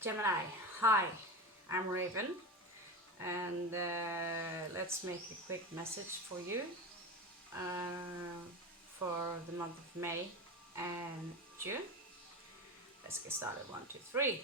Gemini, hi, I'm Raven, and let's make a quick message for you for the month of May and June. Let's get started. 1, 2, 3.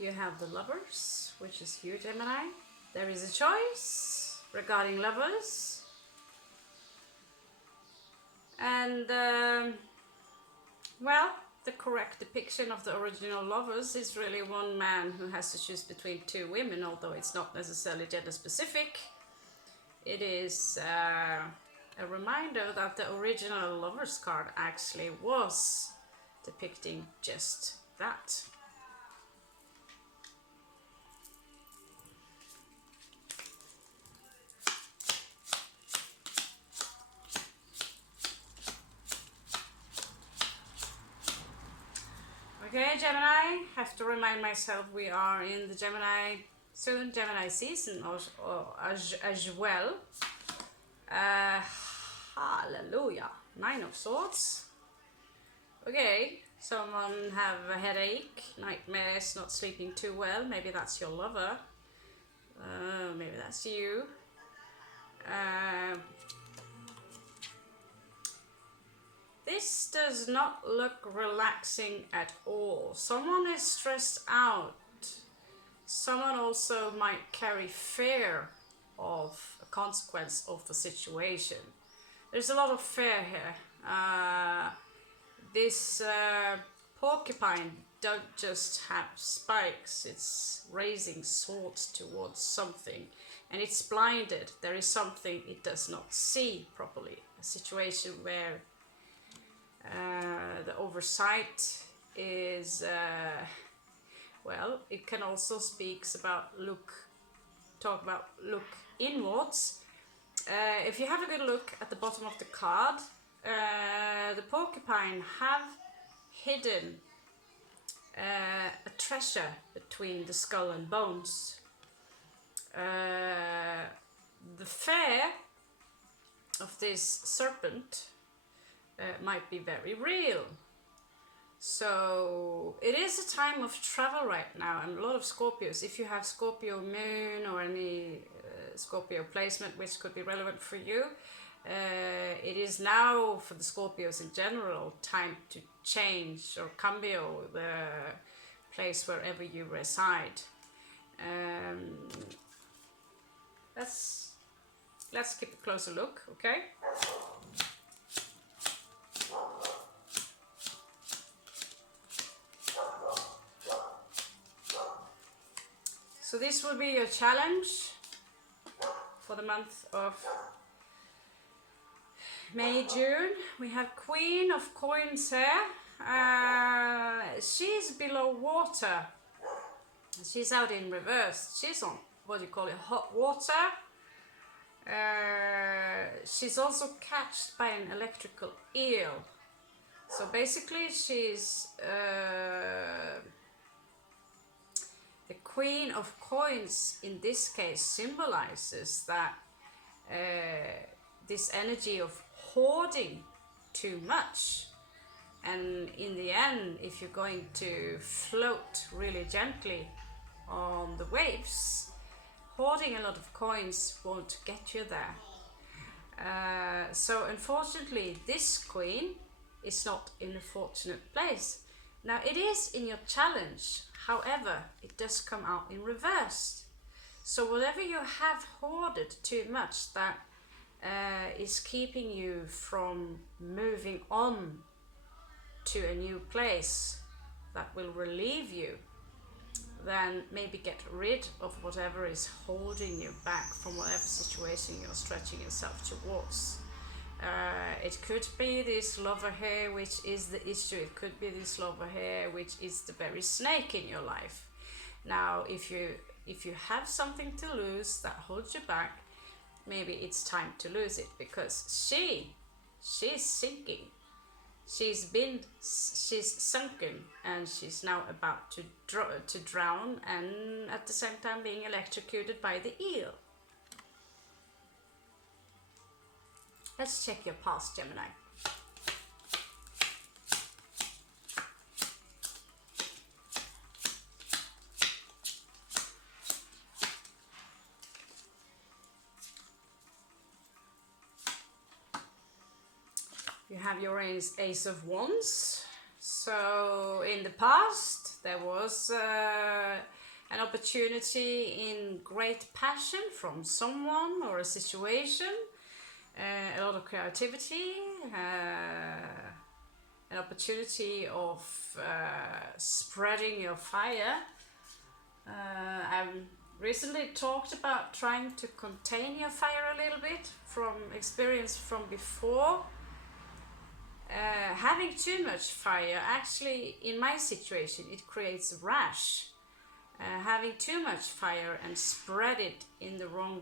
You have the lovers, which is you, Gemini. There is a choice regarding lovers, and well, the correct depiction of the original lovers is really one man who has to choose between two women, although it's not necessarily gender specific. It is a reminder that the original lovers card actually was depicting just that. Okay, Gemini, have to remind myself we are in the Gemini season or as well. Hallelujah. 9 of Swords. Okay, someone have a headache, nightmares, not sleeping too well. Maybe that's your lover. Maybe that's you. This does not look relaxing at all. Someone is stressed out. Someone also might carry fear of a consequence of the situation. There's a lot of fear here. This porcupine don't just have spikes, it's raising swords towards something, and it's blinded. There is something it does not see properly. A situation where the oversight is, well, it can also speaks about talk about look inwards. If you have a good look at the bottom of the card, the porcupine have hidden a treasure between the skull and bones. The fear of this serpent might be very real. So it is a time of travel right now, and a lot of Scorpios, if you have Scorpio moon or any Scorpio placement which could be relevant for you, it is now for the Scorpios in general time to change or cambio the place wherever you reside. Let's keep a closer look, okay? So this will be your challenge for the month of May, June. We have Queen of Coins here. She's below water. She's out in reverse. She's on, what do you call it, hot water. She's also catched by an electrical eel. So basically she's the Queen of Coins in this case symbolizes that this energy of hoarding too much, and in the end, if you're going to float really gently on the waves, hoarding a lot of coins won't get you there. So unfortunately this queen is not in a fortunate place. Now it is in your challenge, however, it does come out in reverse. So whatever you have hoarded too much that is keeping you from moving on to a new place that will relieve you, then maybe get rid of whatever is holding you back from whatever situation you're stretching yourself towards. It could be this lover here, which is the issue. It could be this lover here, which is the very snake in your life. Now, if you have something to lose that holds you back, maybe it's time to lose it, because she's sinking. She's sunken, and she's now about to drown, and at the same time being electrocuted by the eel. Let's check your past, Gemini. You have your Ace of Wands. So in the past there was an opportunity in great passion from someone or a situation, a lot of creativity, an opportunity of spreading your fire. I've recently talked about trying to contain your fire a little bit from experience from before. Having too much fire, actually in my situation it creates a rash. Having too much fire and spread it in the wrong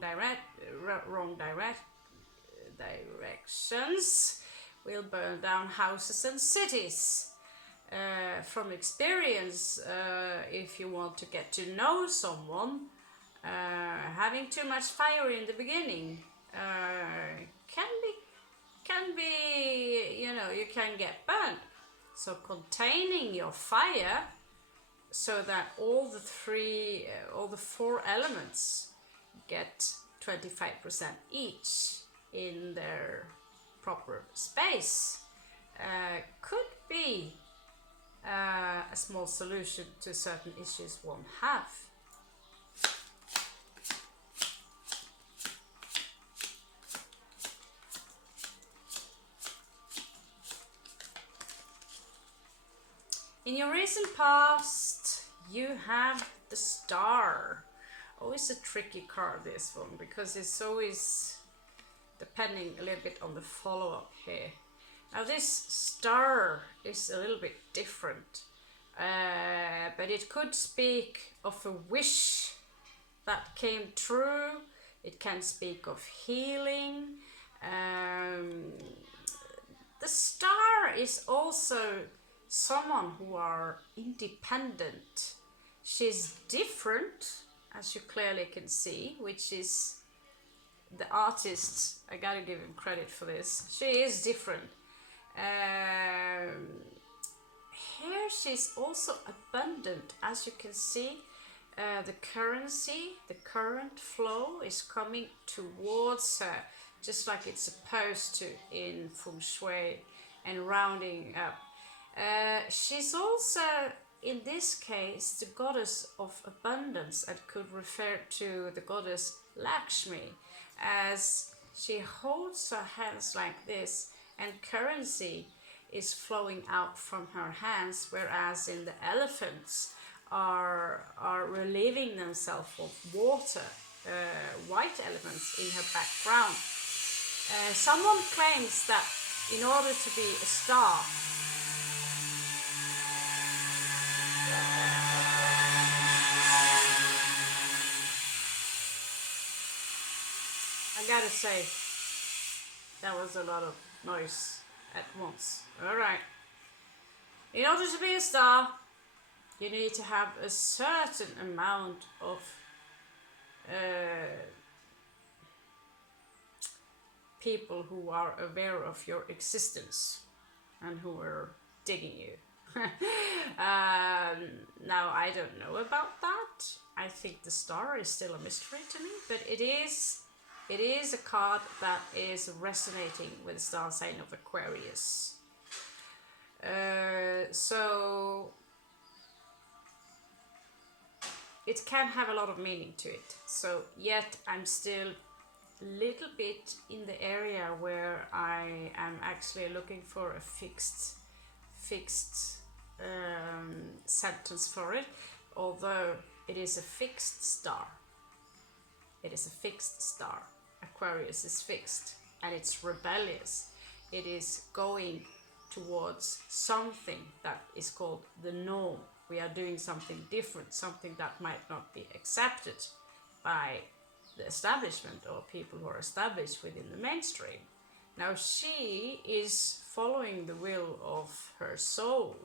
directions will burn down houses and cities. From experience, if you want to get to know someone, having too much fire in the beginning can be, you know, you can get burnt. So containing your fire so that all the four elements get 25% each in their proper space could be a small solution to certain issues one have. In your recent past, you have the Star. Always a tricky card, this one, because it's always depending a little bit on the follow-up here. Now this Star is a little bit different, but it could speak of a wish that came true. It can speak of healing. The Star is also someone who are independent. She's different, as you clearly can see, which is the artist. I gotta give him credit for this. She is different. Here she's also abundant, as you can see. The current flow is coming towards her, just like it's supposed to in Feng Shui and rounding up. She's also, in this case, the goddess of abundance, and could refer to the goddess Lakshmi, as she holds her hands like this and currency is flowing out from her hands, whereas in the elephants are relieving themselves of water, white elephants in her background. Someone claims that in order to be a star, I gotta say, that was a lot of noise at once. Alright. In order to be a star, you need to have a certain amount of people who are aware of your existence and who are digging you. Now, I don't know about that. I think the Star is still a mystery to me, but it is a card that is resonating with the star sign of Aquarius. So it can have a lot of meaning to it. So yet I'm still a little bit in the area where I am actually looking for a fixed sentence for it, although it is a fixed star. It is a fixed star. Aquarius is fixed and it's rebellious. It is going towards something that is called the norm. We are doing something different, something that might not be accepted by the establishment or people who are established within the mainstream. Now she is following the will of her soul.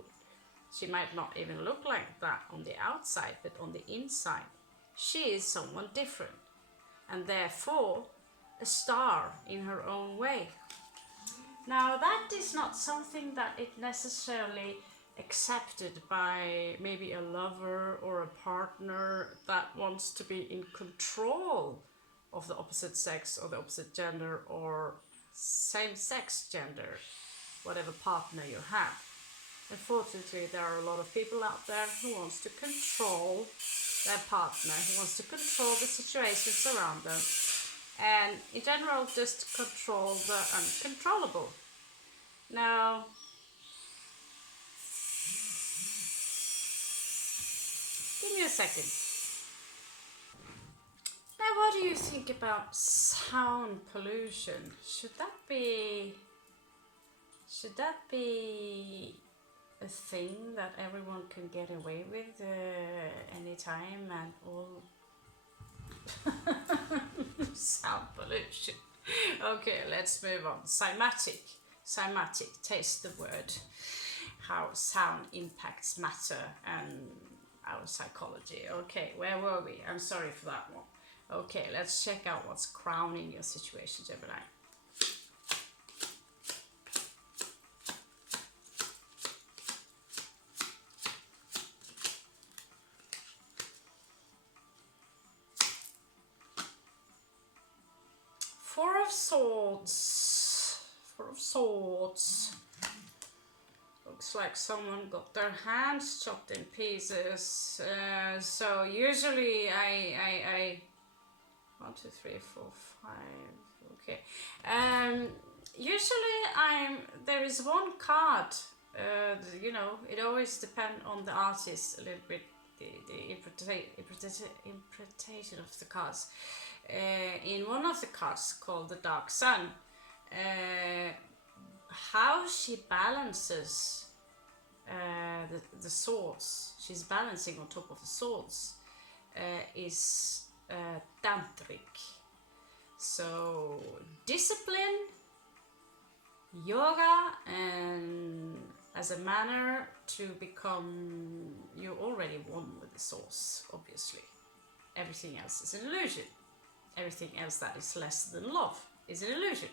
She might not even look like that on the outside, but on the inside, she is someone different, and therefore a star in her own way. Now that is not something that is necessarily accepted by maybe a lover or a partner that wants to be in control of the opposite sex or the opposite gender or same-sex gender, whatever partner you have. Unfortunately, there are a lot of people out there who wants to control their partner, who wants to control the situations around them, and in general just control the uncontrollable. Now, give me a second. Now, what do you think about sound pollution? Should that be a thing that everyone can get away with anytime and all? Sound pollution. Okay, let's move on. Cymatic, taste the word. How sound impacts matter and our psychology. Okay, where were we? I'm sorry for that one. Okay, let's check out what's crowning your situation, Gemini. Four of Swords. Looks like someone got their hands chopped in pieces. So usually I 1, 2, 3, 4, 5. Okay. Usually there is one card. You know, it always depends on the artist a little bit. The interpretation of the cards. In one of the cards called the Dark Sun, how she balances the swords, she's balancing on top of the swords, is tantric. So discipline, yoga, and as a manner to become, you're already one with the source, obviously. Everything else is an illusion. Everything else that is less than love is an illusion.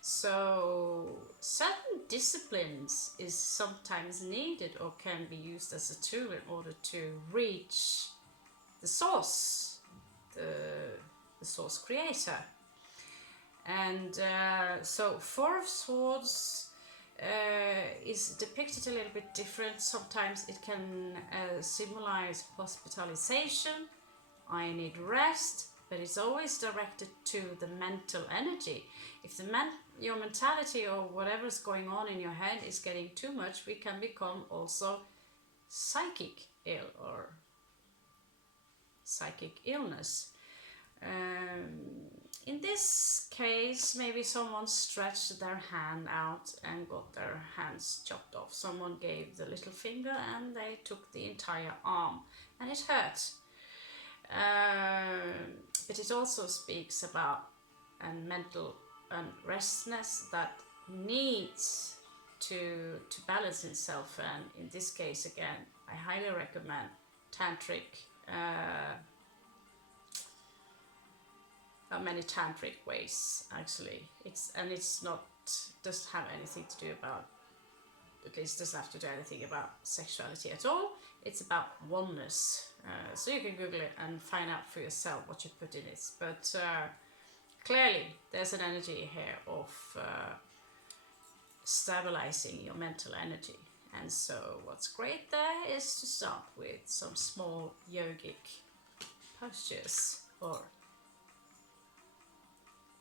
So certain disciplines is sometimes needed or can be used as a tool in order to reach the source, the source creator. And so Four of Swords is depicted a little bit different. Sometimes it can symbolize hospitalization, I need rest, but it's always directed to the mental energy. If your mentality or whatever's going on in your head is getting too much, we can become also psychic ill or psychic illness. In this case, maybe someone stretched their hand out and got their hands chopped off. Someone gave the little finger and they took the entire arm, and it hurt. But it also speaks about a mental unrestness that needs to balance itself, and in this case again I highly recommend tantric, many tantric ways actually. It's not doesn't have anything to do about, at least doesn't have to do anything about sexuality at all. It's about oneness. So you can Google it and find out for yourself what you put in it. But clearly there's an energy here of stabilizing your mental energy. And so what's great there is to start with some small yogic postures or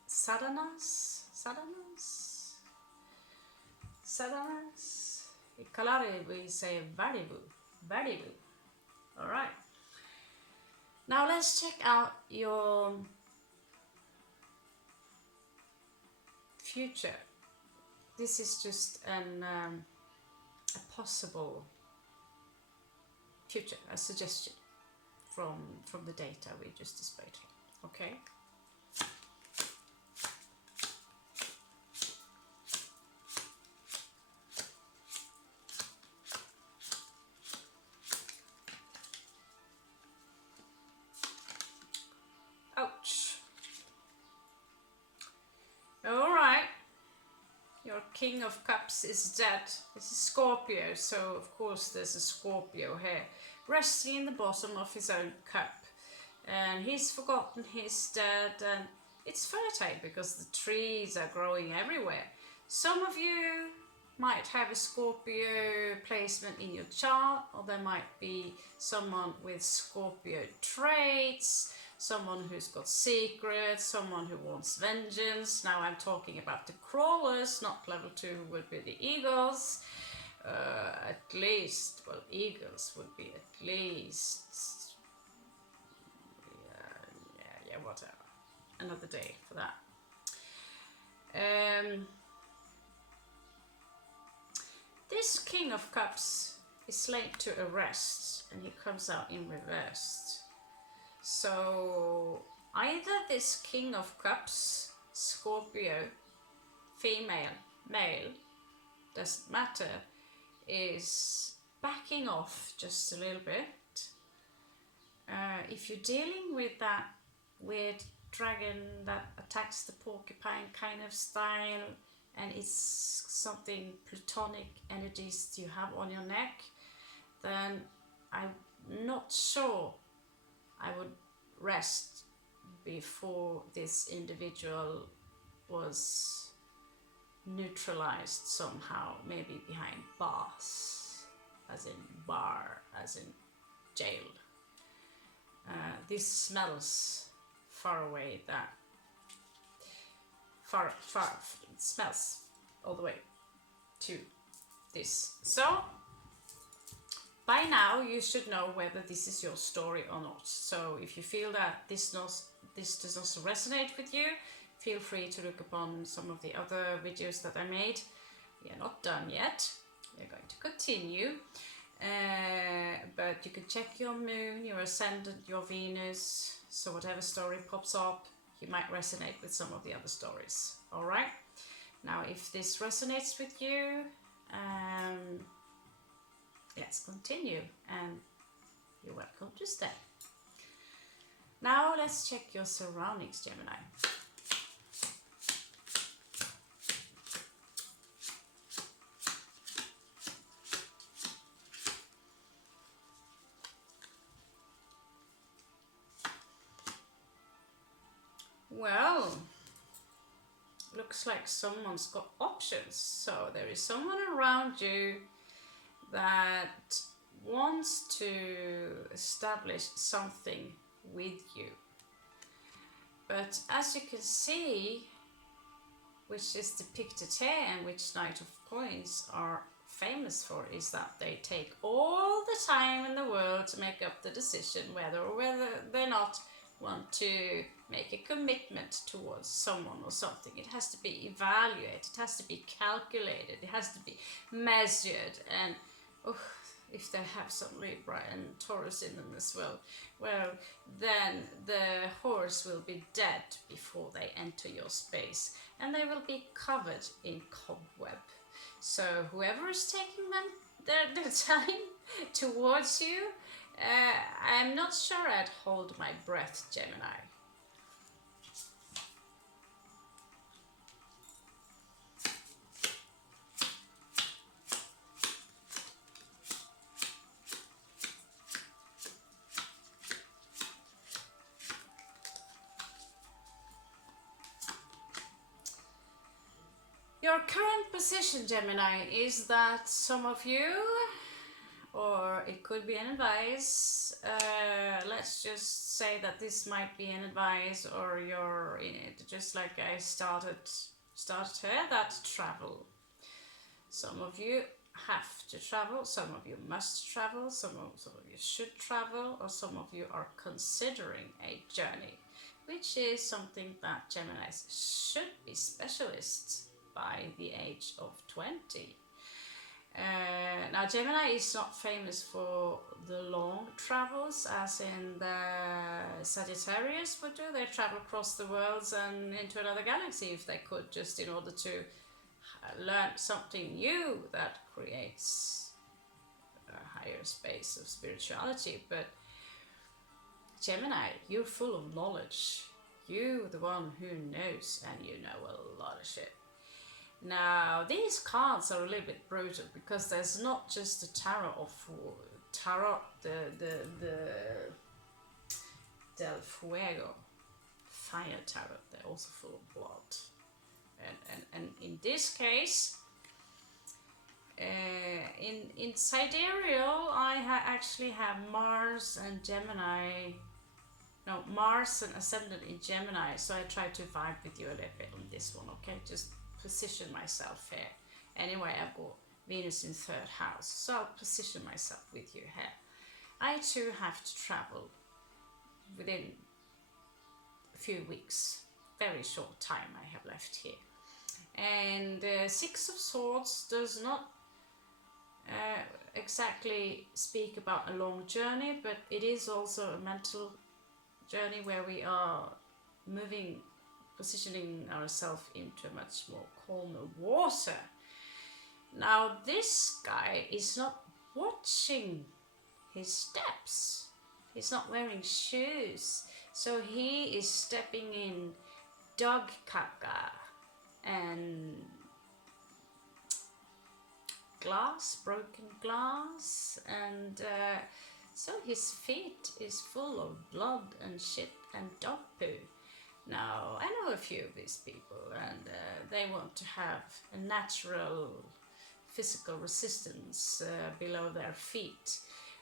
sadhanas. In Kalari we say Vadivu. Alright. Now let's check out your future. This is just a possible future, a suggestion from the data we just displayed here. Okay. your King of Cups is dead. It's a Scorpio, so of course there's a Scorpio here, resting in the bottom of his own cup. And he's forgotten he's dead, and it's fertile because the trees are growing everywhere. Some of you might have a Scorpio placement in your chart, or there might be someone with Scorpio traits, someone who's got secrets, someone who wants vengeance. Now I'm talking about the crawlers, not level 2 who would be the eagles. At least, well, eagles would be at least, yeah, whatever. Another day for that. This King of Cups is laid to arrest, and he comes out in reversed. So either this King of Cups, Scorpio, female, male, doesn't matter, is backing off just a little bit. If you're dealing with that weird dragon that attacks the porcupine kind of style, and it's something platonic energies you have on your neck, then I'm not sure I would rest before this individual was neutralized somehow, maybe behind bars, as in bar, as in jail. This smells far away, that far it smells all the way to this. So by now you should know whether this is your story or not. So if you feel that this does not resonate with you, feel free to look upon some of the other videos that I made. We are not done yet. We're going to continue. But you can check your moon, your ascendant, your Venus. So whatever story pops up, you might resonate with some of the other stories. All right. Now, if this resonates with you, let's continue, and you're welcome to stay. Now let's check your surroundings, Gemini. Well, looks like someone's got options. So there is someone around you that wants to establish something with you. But as you can see, which is depicted here and which Knight of Coins are famous for, is that they take all the time in the world to make up the decision whether they're not want to make a commitment towards someone or something. It has to be evaluated, it has to be calculated, it has to be measured, and if they have some Libra and Taurus in them as well, then the horse will be dead before they enter your space, and they will be covered in cobweb. So whoever is taking their time towards you, I'm not sure I'd hold my breath, Gemini. Your current position, Gemini, is that some of you, or it could be an advice, let's just say that this might be an advice, or you're in it, just like I started here, that travel. Some of you have to travel, some of you must travel, some of you should travel, or some of you are considering a journey, which is something that Geminis should be specialists by the age of 20. Now Gemini is not famous for the long travels as in the Sagittarius would do. They travel across the worlds and into another galaxy if they could, just in order to learn something new that creates a higher space of spirituality. But Gemini, you're full of knowledge. You're the one who knows, and you know a lot of shit. Now these cards are a little bit brutal because there's not just the tarot of tarot, the del fuego, fire tarot. They're also full of blood, and in this case, in sidereal, I actually have Mars and Gemini. No, Mars and Ascendant in Gemini, so I try to vibe with you a little bit on this one, okay? Just position myself here. Anyway, I've got Venus in 3rd house, so I'll position myself with you here. I too have to travel within a few weeks, very short time I have left here. And 6 of Swords does not exactly speak about a long journey, but it is also a mental journey where we are moving, positioning ourselves into a much more calmer water. Now this guy is not watching his steps. He's not wearing shoes, so he is stepping in dog caca and glass, broken glass, and so his feet is full of blood and shit and dog poo. Now, I know a few of these people, and they want to have a natural physical resistance below their feet.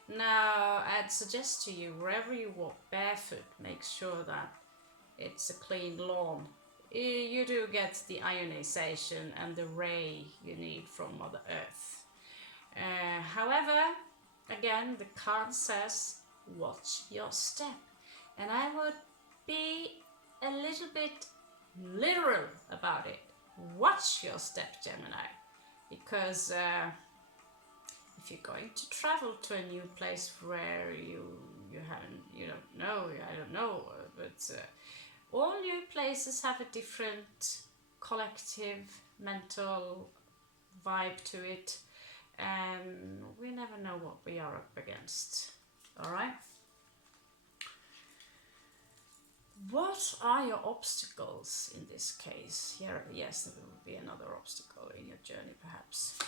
Now, I'd suggest to you, wherever you walk barefoot, make sure that it's a clean lawn. You do get the ionization and the ray you need from Mother Earth. However, again, the card says, watch your step. And I would be a little bit literal about it. Watch your step, Gemini. Because if you're going to travel to a new place where you don't know, I don't know, but all new places have a different collective mental vibe to it, and we never know what we are up against. All right. What are your obstacles in this case? Yes, there will be another obstacle in your journey, perhaps.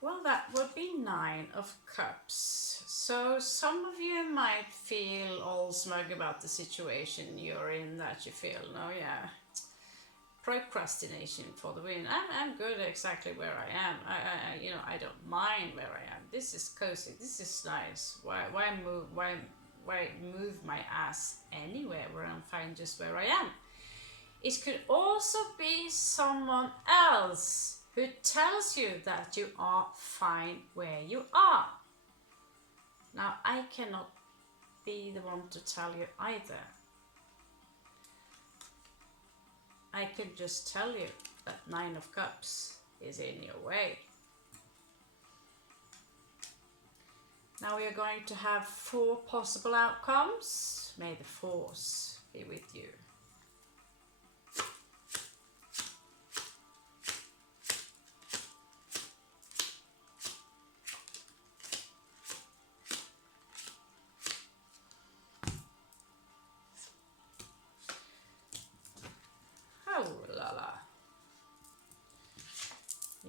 Well, that would be 9 of Cups. So some of you might feel all smug about the situation you're in, that you feel, oh yeah, procrastination for the win. I'm good exactly where I am. I don't mind where I am. This is cozy. This is nice. Why move my ass anywhere where I'm fine just where I am? It could also be someone else who tells you that you are fine where you are. Now, I cannot be the one to tell you either. I can just tell you that 9 of Cups is in your way. Now we are going to have 4 possible outcomes. May the force be with you.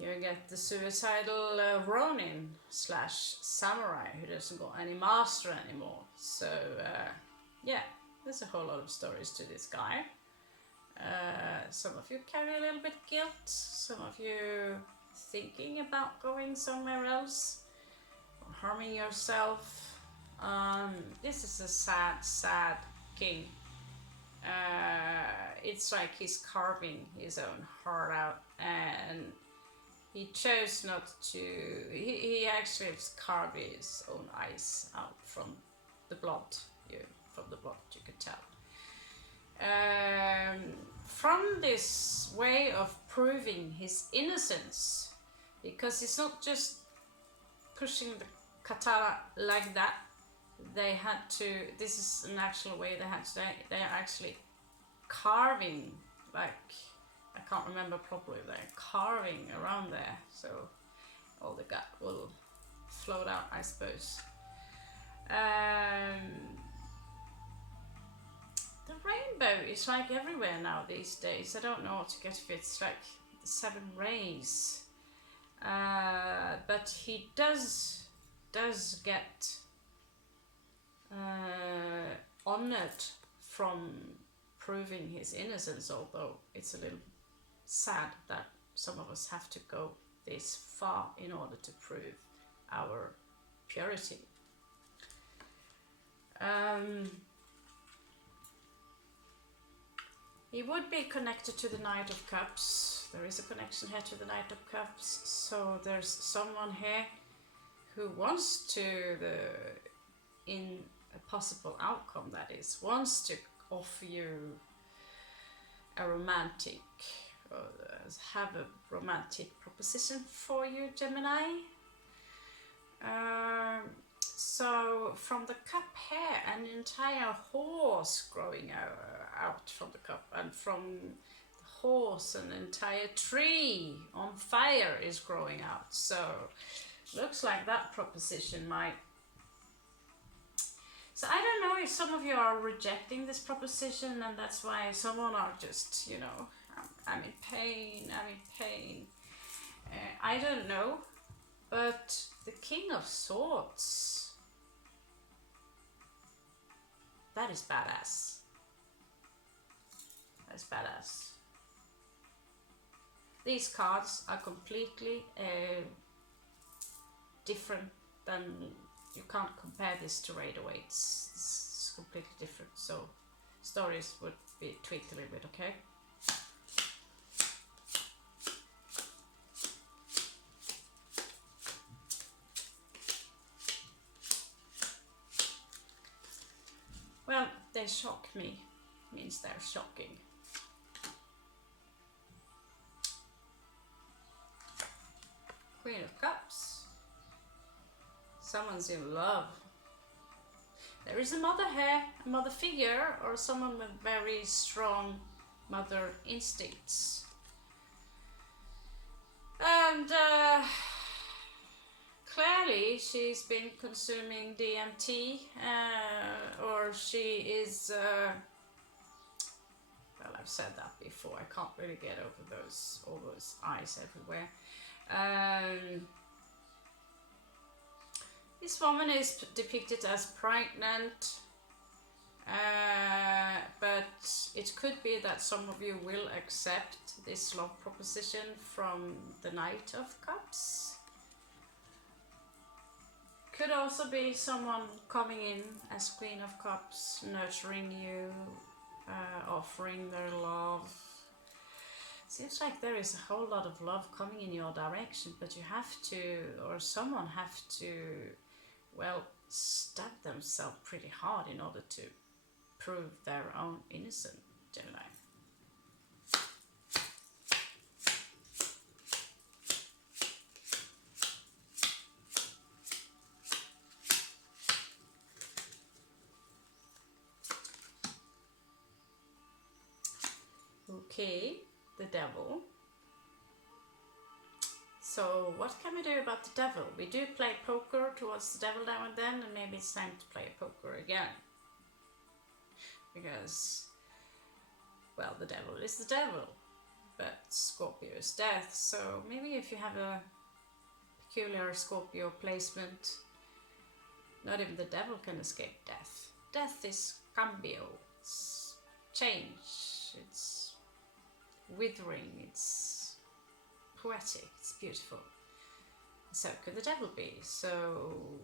You get the suicidal Ronin / samurai who doesn't got any master anymore. So yeah, there's a whole lot of stories to this guy. Some of you carry a little bit guilt. Some of you thinking about going somewhere else or harming yourself. This is a sad king. It's like he's carving his own heart out, and he chose not to. He actually has carved his own eyes out from the blood. You could tell. From this way of proving his innocence, because it's not just pushing the katana like that. They had to. This is an actual way they had to. They are actually carving, like, I can't remember properly. They're carving around there. So all the gut will float out, I suppose. The rainbow is like everywhere now these days. I don't know what to get if it's like the 7 rays. But he does get honored from proving his innocence, although it's a little sad that some of us have to go this far in order to prove our purity. He would be connected to the Knight of Cups. There is a connection here to the Knight of Cups. So there's someone here who wants to, in a possible outcome that is, wants to offer you a romantic, or have a romantic proposition for you, Gemini. So from the cup here, an entire horse growing out from the cup, and from the horse an entire tree on fire is growing out. So looks like that proposition might... So I don't know if some of you are rejecting this proposition, and that's why someone are just, you know, I'm in pain, I don't know, but the King of Swords, that is badass. That's badass. These cards are completely different than... You can't compare this to Rider-Waite's. It's completely different, so stories would be tweaked a little bit, okay? Well, they shock me, means they're shocking. Queen of Cups. Someone's in love. There is a mother here, a mother figure, or someone with very strong mother instincts. And clearly she's been consuming DMT, or she is, well, I've said that before, I can't really get over all those eyes everywhere. This woman is depicted as pregnant, but it could be that some of you will accept this love proposition from the Knight of Cups. Could also be someone coming in as Queen of Cups, nurturing you, offering their love. Seems like there is a whole lot of love coming in your direction, but you have to, or someone have to, well, stab themselves pretty hard in order to prove their own innocence, Gemini. Okay, the devil. So what can we do about the devil? We do play poker towards the devil now and then, and maybe it's time to play poker again. Because, well, the devil is the devil, but Scorpio is death. So maybe if you have a peculiar Scorpio placement, not even the devil can escape death. Death is cambio, it's change, it's withering, it's poetic, it's beautiful. So could the devil be? So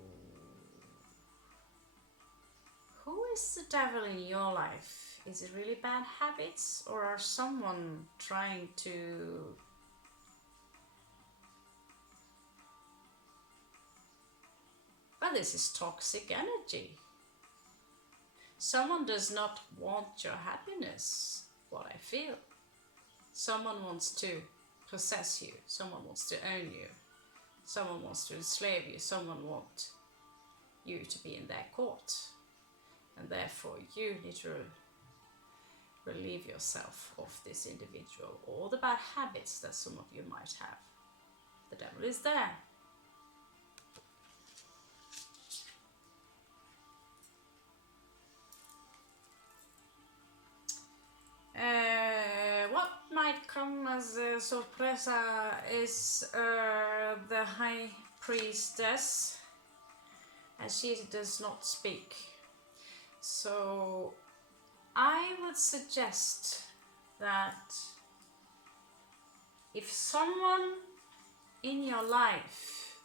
who is the devil in your life? Is it really bad habits, or are someone trying to well, this is toxic energy. Someone does not want your happiness, what I feel. Someone wants to possess you, someone wants to own you, someone wants to enslave you, someone wants you to be in their court, and therefore you need to relieve yourself of this individual or the bad habits that some of you might have. The devil is there. What might come as a sorpresa is the High Priestess, and she does not speak. So I would suggest that if someone in your life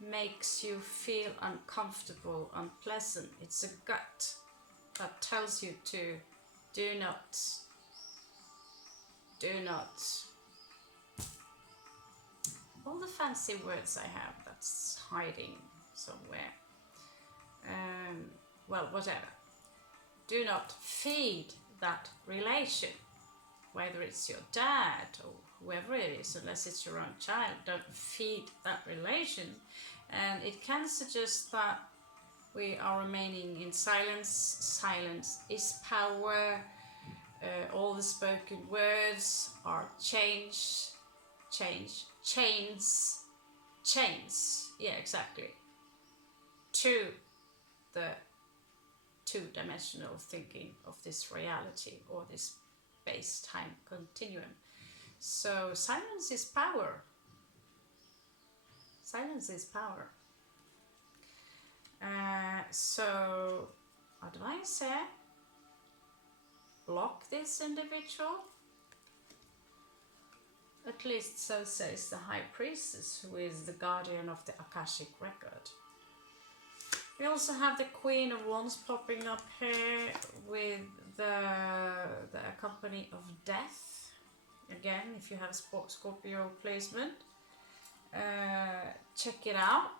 makes you feel uncomfortable, unpleasant, it's a gut that tells you to do not, all the fancy words I have that's hiding somewhere. Well, whatever. Do not feed that relation, whether it's your dad or whoever it is, unless it's your own child. Don't feed that relation. And it can suggest that we are remaining in silence. Silence is power. All the spoken words are chains. Yeah, exactly. To the two-dimensional thinking of this reality or this space-time continuum. So silence is power. Silence is power. So advice here, block this individual. At least so says the High Priestess, who is the guardian of the Akashic record. We also have the Queen of Wands popping up here with the company of death. Again, if you have Scorpio placement, check it out.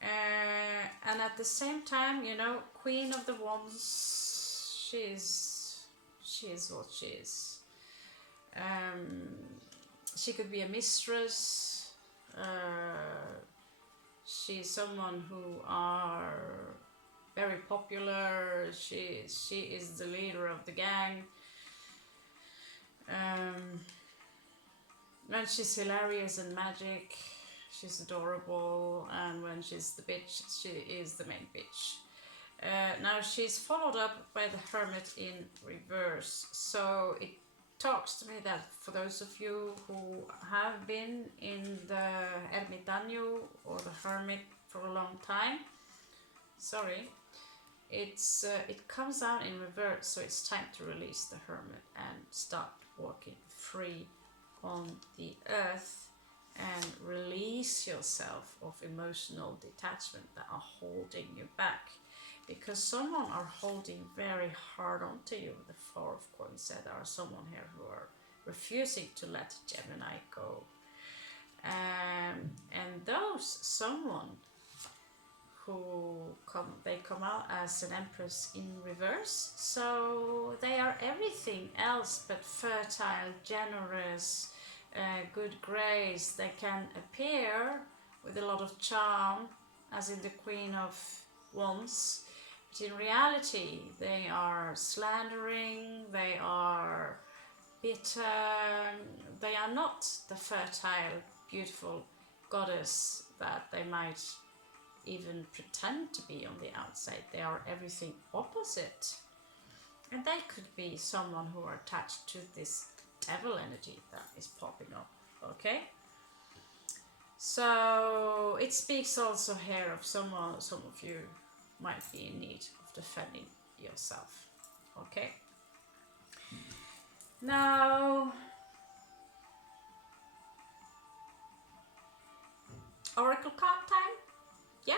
And at the same time, you know, Queen of the Wands, she is what she is. She could be a mistress. She's someone who are very popular. She is the leader of the gang. When she's hilarious and magic, she's adorable, and when she's the bitch, she is the main bitch. Now she's followed up by the Hermit in reverse, so it talks to me that for those of you who have been in the Ermitaño or the Hermit for a long time, sorry, it comes out in reverse, so it's time to release the Hermit and start walking free on the earth and release yourself of emotional detachment that are holding you back, because someone are holding very hard onto you. The Four of Coins said there are someone here who are refusing to let Gemini go, and those someone who come out as an Empress in reverse, so they are everything else but fertile, generous, good grace. They can appear with a lot of charm, as in the Queen of Wands, but in reality they are slandering, they are bitter, they are not the fertile, beautiful goddess that they might even pretend to be on the outside. They are everything opposite, and they could be someone who are attached to this devil energy that is popping up. Okay, so it speaks also here of some of you might be in need of defending yourself. Okay, now oracle card time. Yeah.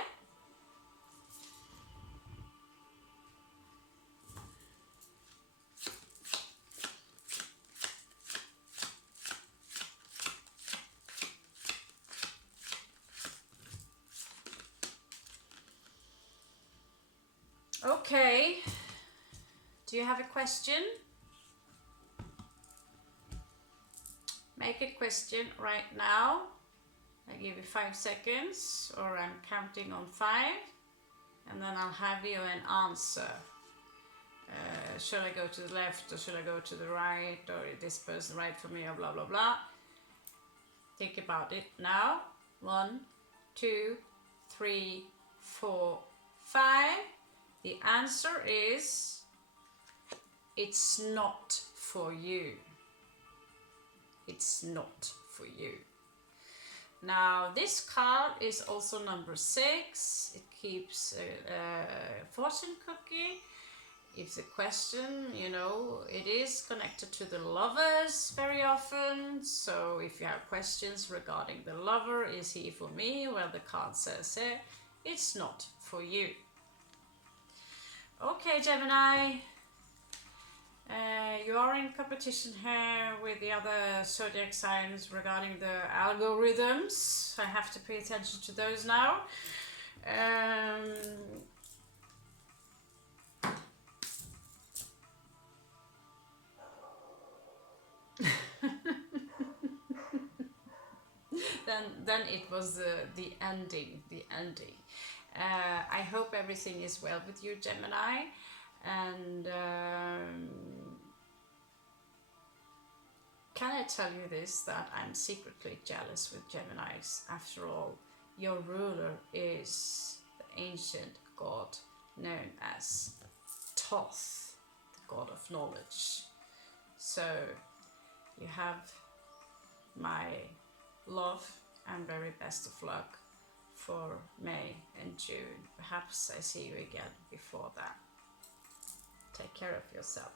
Okay. Do you have a question? Make a question right now. I give you 5 seconds, or I'm counting on 5, and then I'll have you an answer. Shall I go to the left, or shall I go to the right, or is this person right for me, or blah blah blah. Think about it now. 1, 2, 3, 4, 5. The answer is it's not for you. It's not for you. Now this card is also number 6. It keeps a fortune cookie. If the question, you know, it is connected to the lovers very often. So if you have questions regarding the lover, is he for me? Well, the card says it's not for you. Okay, Gemini. You are in competition here with the other zodiac signs regarding the algorithms. I have to pay attention to those now. Then it was the ending. I hope everything is well with you, Gemini, and can I tell you this, that I'm secretly jealous with Geminis. After all, your ruler is the ancient god known as Thoth, the god of knowledge. So you have my love and very best of luck for May and June. Perhaps I see you again before that. Take care of yourself.